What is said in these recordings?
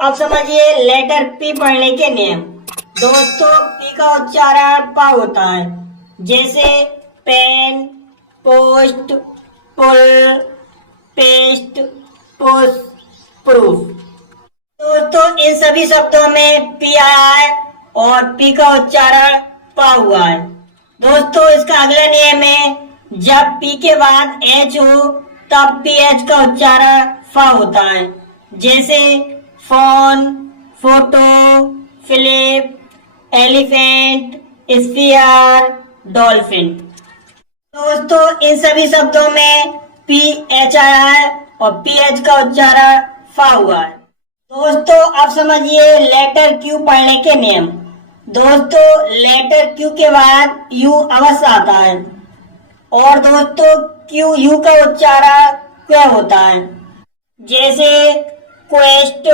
अब समझिए letter P पढ़ने के नियम। दोस्तों पी का उच्चारण प होता है, जैसे पेन, पोस्ट, पुल, पेस्ट, पुश, प्रूफ। दोस्तों इन सभी शब्दों में पी आया है और पी का उच्चारण प हुआ है। दोस्तों इसका अगला नियम है, जब पी के बाद एच हो तब पी एच का उच्चारण फ होता है, जैसे phone, photo, Philip, elephant, sphere, dolphin. दोस्तों इन सभी शब्दों में पी एच आया है और पी एच का उच्चारण फ हुआ है। दोस्तों अब समझिए लेटर क्यू पढ़ने के नियम। दोस्तों लेटर क्यू के बाद यू अवश्य आता है और दोस्तों क्यू यू का उच्चारण क्व होता है, जैसे quest,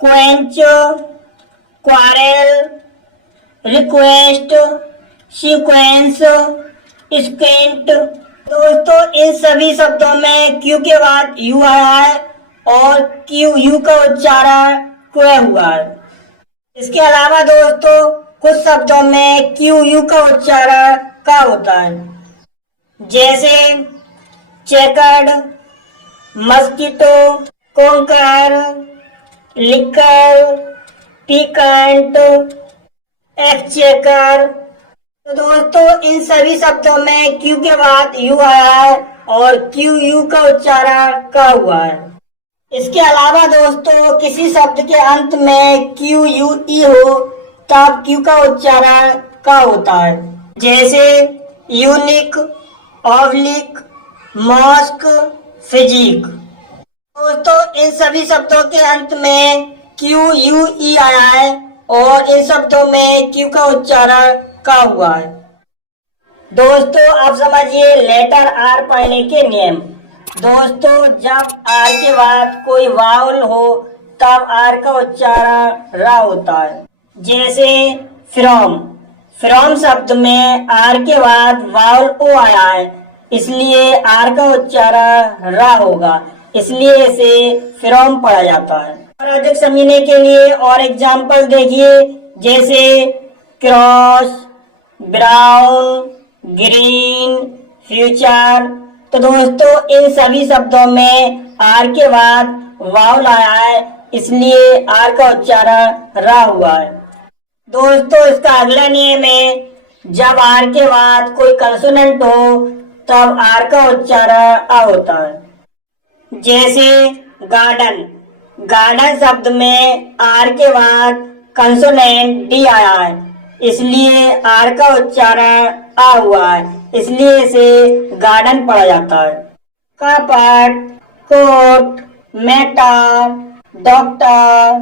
quench, क्वारेल, request, sequence, squint. दोस्तों इन सभी शब्दों में क्यू के बाद यू आया है और क्यू यू का उच्चारण क्व हुआ है। इसके अलावा दोस्तों कुछ शब्दों में क्यू यू का उच्चारण का होता है, जैसे checkered, mosquito, conquer, liquor, Pinkett, exchequer. तो दोस्तों इन सभी शब्दों में क्यू के बाद यू आया है और क्यू यू का उच्चारण का हुआ है। इसके अलावा दोस्तों किसी शब्द के अंत में क्यू यू ई हो तब क्यू का उच्चारण का होता है, जैसे यूनिक, ऑब्लिक, मॉस्क, फिजिक। दोस्तों इन सभी शब्दों के अंत में क्यू यू ई आया है और इन शब्दों में क्यू का उच्चारण का हुआ है। दोस्तों अब समझिए लेटर आर पढ़ने के नियम। दोस्तों जब आर के बाद कोई वाउल हो तब आर का उच्चारण रा होता है, जैसे फ्रॉम। फ्रॉम शब्द में आर के बाद वाउल ओ आया है, इसलिए आर का उच्चारण रा होगा, इसलिए इसे फ्रॉम पढ़ा जाता है। और अधिक समझने के लिए और एग्जाम्पल देखिए, जैसे क्रॉस, ब्राउन, ग्रीन, फ्यूचर। तो दोस्तों इन सभी शब्दों में आर के बाद वाउल आया है, इसलिए आर का उच्चारण रा हुआ है। दोस्तों इसका अगला नियम है, जब आर के बाद कोई कंसोनेंट हो तब आर का उच्चारण आ होता है, जैसे गार्डन। गार्डन शब्द में आर के बाद कंसोनेंट डी आया है, इसलिए आर का उच्चारण आ हुआ है, इसलिए इसे गार्डन पढ़ा जाता है। कपट, कोट, मेटा, डॉक्टर।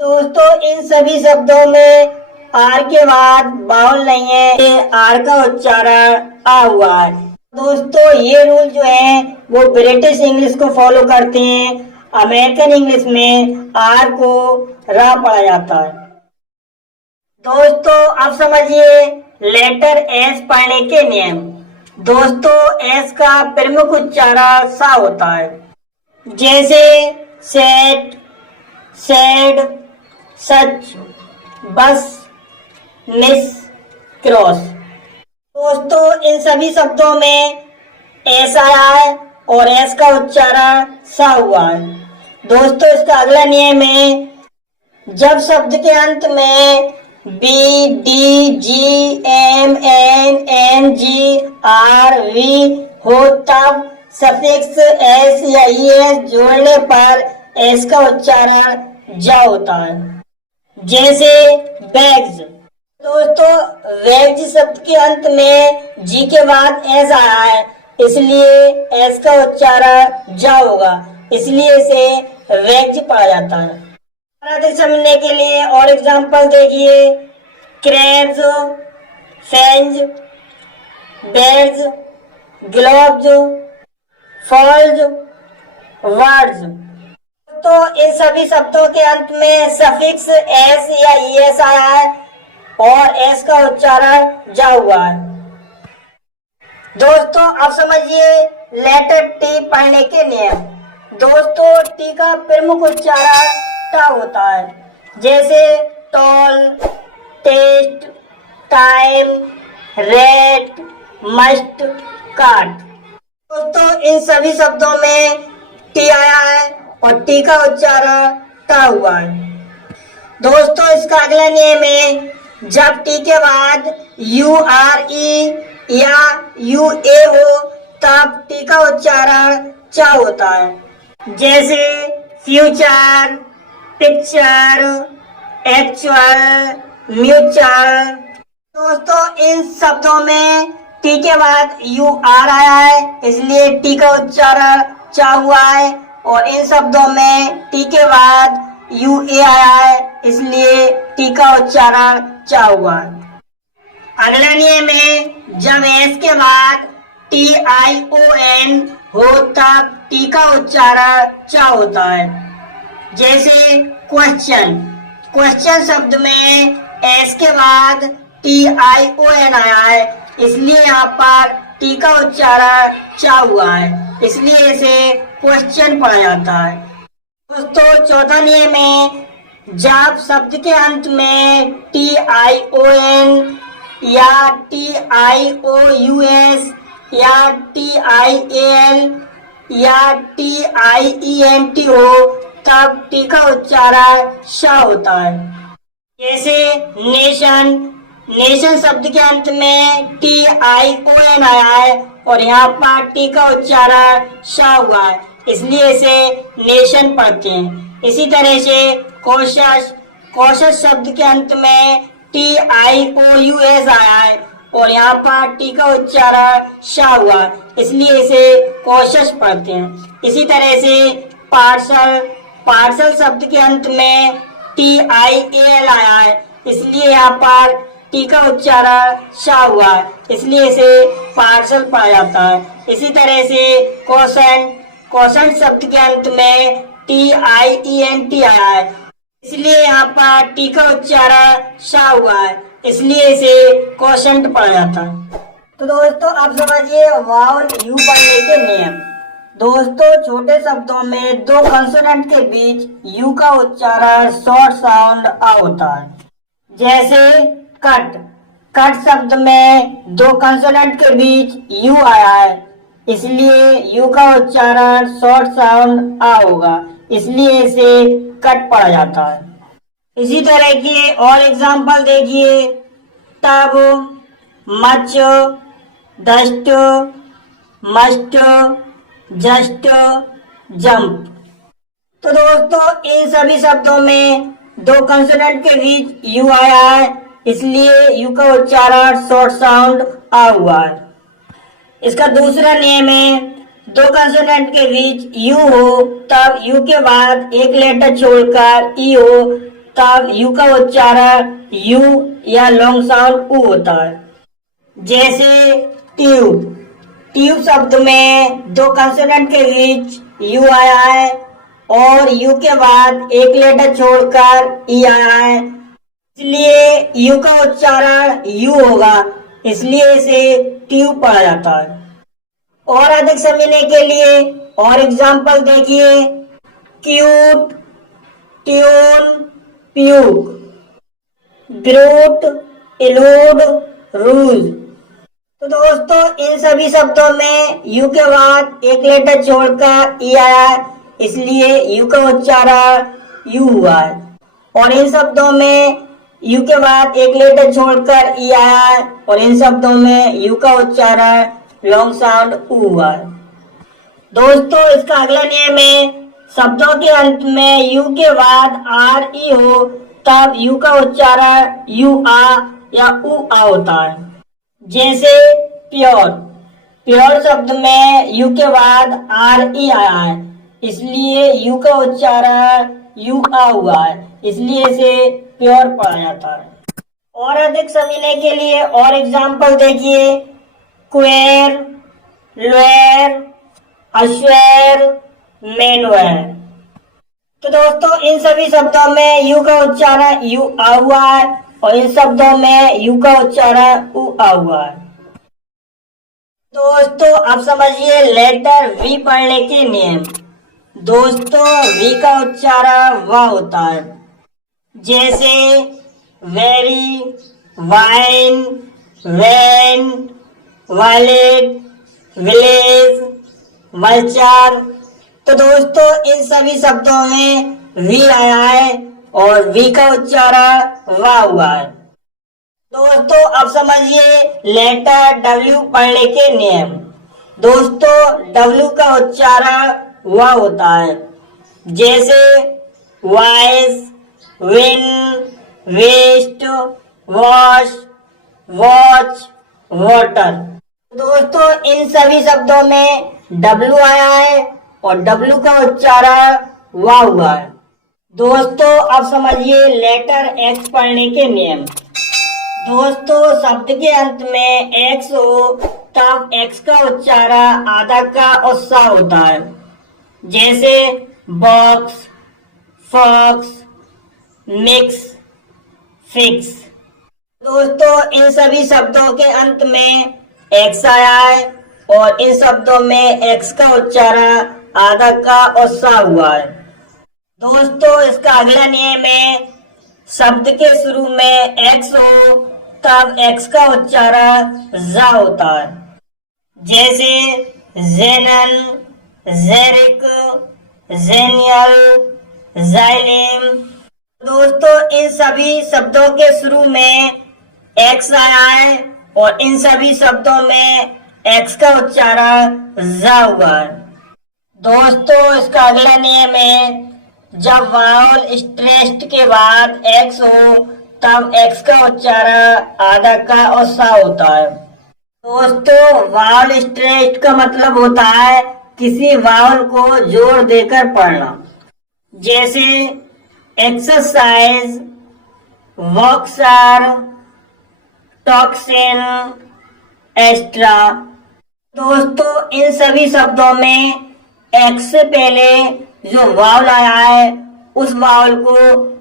दोस्तों इन सभी शब्दों में आर के बाद बाउल नहीं है, आर का उच्चारण आ हुआ है। दोस्तों ये रूल जो है वो ब्रिटिश इंग्लिश को फॉलो करते हैं। अमेरिकन इंग्लिश में आर को रा पढ़ा जाता है। दोस्तों अब समझिए लेटर एस पढ़ने के नियम। दोस्तों एस का प्रमुख उच्चारण सा होता है, जैसे सेट, सेड, सच, बस, मिस, क्रॉस। दोस्तों इन सभी शब्दों में एस आया है और एस का उच्चारण सा हुआ है। दोस्तों इसका अगला नियम है, जब शब्द के अंत में B, D, G, M, N, N, G, R, V हो तब सफिक्स एस या ईएस जोड़ने पर एस का उच्चारण जा होता है, जैसे बैग्स। दोस्तों वेज शब्द के अंत में जी के बाद एस आया है, इसलिए एस का उच्चारण जा होगा, इसलिए इसे वेज पढ़ा जाता है। अधिक समझने के लिए और एग्जाम्पल देखिए, crabs, fangs, beds, globes, falls, words. तो इन सभी शब्दों के अंत में सफिक्स एस या ईएस आया है और एस का उच्चारण जा हुआ है। दोस्तों अब समझिए लेटर टी पढ़ने के नियम। दोस्तों टी का प्रमुख उच्चारण टा होता है, जैसे tall, test, time, rate, must, cart. दोस्तों इन सभी शब्दों में टी आया है और टी का उच्चारण टा हुआ है। दोस्तों इसका अगला नियम है, जब टी के बाद यू आर ई या यू ए हो तब टी का उच्चारण चा होता है, जैसे फ्यूचर, पिक्चर, एक्चुअल, म्यूचुअल। दोस्तों इन शब्दों में टी के बाद यू आर आया है, इसलिए टी का उच्चारण चा हुआ है, और इन शब्दों में टी के बाद यू ए आया है, इसलिए टी का उच्चारण चा हुआ है। अगला नियम है, जब एस के बाद टी आई ओ एन हो तब टी का उच्चारण चा होता है, जैसे क्वेश्चन। क्वेश्चन शब्द में एस के बाद टी आई ओ एन आया है, इसलिए यहाँ पर टी का उच्चारण चा हुआ है, इसलिए इसे क्वेश्चन पढ़ा जाता है। दोस्तों चौथा नियम है, जब शब्द के अंत में टी आई ओ एन या T I O U S या टी आई ए एल या T I E N T हो तब टी का उच्चारण श होता है, जैसे नेशन। नेशन शब्द के अंत में टी आई ओ एन आया है और यहाँ पर टी का उच्चारण श हुआ है, इसलिए इसे नेशन पढ़ते हैं। इसी तरह से कोशश। कोशश शब्द के अंत में T I O U S आया है और यहाँ पर टी का उच्चारण श हुआ, इसलिए इसे कोशश पढ़ते हैं। इसी तरह से पार्सल। पार्सल शब्द के अंत में टी आई ए एल आया है, इसलिए यहाँ पर टी का उच्चारण श हुआ, इसलिए इसे पार्सल पढ़ा जाता है। इसी तरह से क्वेश्चन। क्वेश्चन शब्द के अंत में T I E N T आया है, इसलिए यहाँ पर टी का उच्चारण श हुआ है, इसलिए इसे क्वेश्चन पढ़ा जाता है। तो दोस्तों आप समझिए वाउल यू पढ़ने के नियम। दोस्तों छोटे शब्दों में दो कंसोनेंट के बीच यू का उच्चारण शॉर्ट साउंड आ होता है, जैसे कट। कट शब्द में दो कंसोनेंट के बीच यू आया है, इसलिए यू का उच्चारण शॉर्ट साउंड आ होगा, इसलिए इसे कट पढ़ा जाता है। इसी तरह के और एग्जाम्पल देखिए, तब, much, dust, must, just, jump. तो दोस्तों इन सभी शब्दों में दो कंसोनेंट के बीच यू आया है, इसलिए यू का उच्चारण शॉर्ट साउंड आ हुआ है। इसका दूसरा नियम है, दो कंसोनेंट के बीच यू हो तब यू के बाद एक लेटर छोड़कर ई हो तब यू का उच्चारण यू या लॉन्ग साउंड उ होता है, जैसे ट्यूब। ट्यूब शब्द में दो कंसोनेंट के बीच यू आया है और यू के बाद एक लेटर छोड़कर ई आया है, इसलिए यू का उच्चारण यू होगा, इसलिए इसे ट्यूब पढ़ा जाता है। और अधिक समझने के लिए और एग्जाम्पल देखिए, क्यूट, ट्यून, प्यूक, ब्रूट, इलूड, रूज। तो दोस्तों इन सभी शब्दों में यू के बाद एक लेटर छोड़कर ई आया है, इसलिए यू का उच्चारण यू हुआ है, और इन शब्दों में यू के बाद एक लेटर छोड़कर ई आया है और इन शब्दों में यू का उच्चारण लॉन्ग साउंड उ हुआ है। दोस्तों इसका अगला नियम है, शब्दों के अंत में यू के बाद आर ई हो तब यू का उच्चारण यू आ या उ आ होता है, जैसे प्योर। प्योर शब्द में यू के बाद आर ई आया है, इसलिए यू का उच्चारण यू आ हुआ है, इसलिए इसे प्योर पढ़ा जाता है। और अधिक समझने के लिए और एग्जाम्पल देखिए, क्वेर, लोयर, अश्वेर, मेनवेर। तो दोस्तों इन सभी शब्दों में यू का उच्चारण यू आ हुआ है और इन शब्दों में यू का उच्चारण उ आ हुआ है। दोस्तों अब समझिए लेटर वी पढ़ने के नियम। दोस्तों वी का उच्चारण व होता है, जैसे very, wine, van, violet, village, vulture. तो दोस्तों इन सभी शब्दों में वी आया है और वी का उच्चारण वा हुआ है। दोस्तों अब समझिए लेटर डब्ल्यू पढ़ने के नियम। दोस्तों डब्ल्यू का उच्चारण वा होता है, जैसे voice, win, west, wash, watch, water. दोस्तों इन सभी शब्दों में डब्ल्यू आया है और डब्ल्यू का उच्चारण वा हुआ है। दोस्तों अब समझिए लेटर एक्स पढ़ने के नियम। दोस्तों शब्द के अंत में एक्स हो तब एक्स का उच्चारण आधा का और सा होता है, जैसे बॉक्स, फॉक्स, मिक्स, फिक्स। दोस्तों इन सभी शब्दों के अंत में एक्स आया है और इन शब्दों में एक्स का उच्चारण आधा का और सा हुआ है। दोस्तों इसका अगला नियम है शब्द के शुरू में एक्स हो तब एक्स का उच्चारण जा होता है, जैसे जेनन, जेरिक, जेनियल, जाइलिम। दोस्तों इन सभी शब्दों के शुरू में एक्स आया है और इन सभी शब्दों में एक्स का उच्चारण जा हुआ है। दोस्तों इसका अगला नियम है जब वावल स्ट्रेस्ड के बाद एक्स हो तब एक्स का उच्चारण आधा का और सा होता है। दोस्तों वावल स्ट्रेस्ड का मतलब होता है किसी वावल को जोर देकर पढ़ना, जैसे एक्सरसाइज, वॉक्सर, टॉक्सिन, एक्स्ट्रा। दोस्तों इन सभी शब्दों में एक्स से पहले जो वावल आया है उस वावल को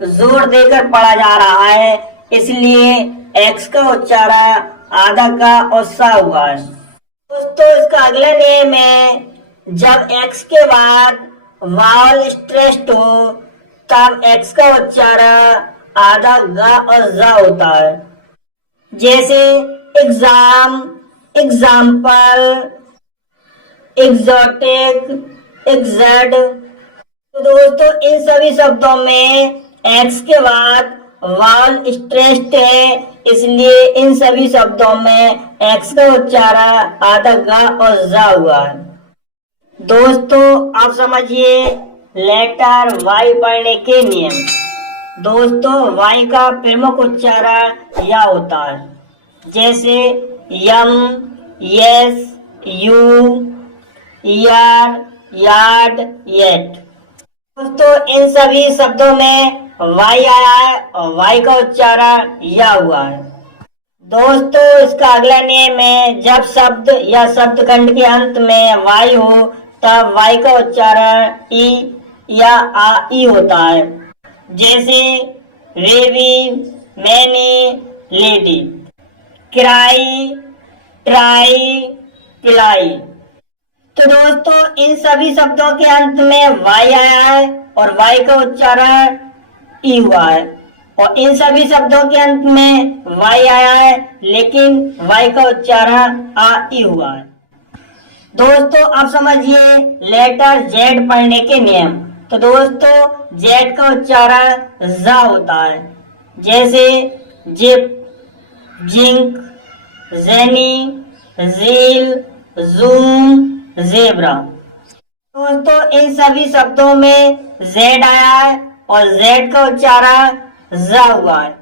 जोर देकर पढ़ा जा रहा है, इसलिए एक्स का उच्चारण आधा का और सा हुआ है। दोस्तों इसका अगला नियम है जब एक्स के बाद वावल स्ट्रेस्ड हो तब एक्स का उच्चारण आधा गा और जा होता है, जैसे एग्जाम, एग्जाम्पल, एग्जॉटिक, एग्जैड। तो दोस्तों इन सभी शब्दों में एक्स के बाद वावल स्ट्रेस्ड है, इसलिए इन सभी शब्दों में एक्स का उच्चारण आधा गा और जा हुआ है। दोस्तों आप समझिए लेटर वाई पढ़ने के नियम। दोस्तों वाई का प्रमुख उच्चारण या होता है, जैसे यम, यस, यू, यार, यार्ड, येट। दोस्तों इन सभी शब्दों में वाई आया है और वाई का उच्चारण या हुआ है। दोस्तों इसका अगला नियम है जब शब्द या शब्दखंड के अंत में वाई हो तब वाई का उच्चारण ई या आ ई होता है, जैसे रेवी, मैनी, लेडी, किराई, ट्राई, पिलाई। तो दोस्तों इन सभी शब्दों के अंत में वाई आया है और वाई का उच्चारण ई हुआ है और इन सभी शब्दों के अंत में वाई आया है लेकिन वाई का उच्चारण आ ई हुआ है। दोस्तों अब समझिए लेटर जेड पढ़ने के नियम। तो दोस्तों जेड का उच्चारण जा होता है, जैसे जिप, जिंक, जेनी, जील, जूम, जेब्रा। दोस्तों इन सभी शब्दों में जेड आया है और जेड का उच्चारण जा हुआ है,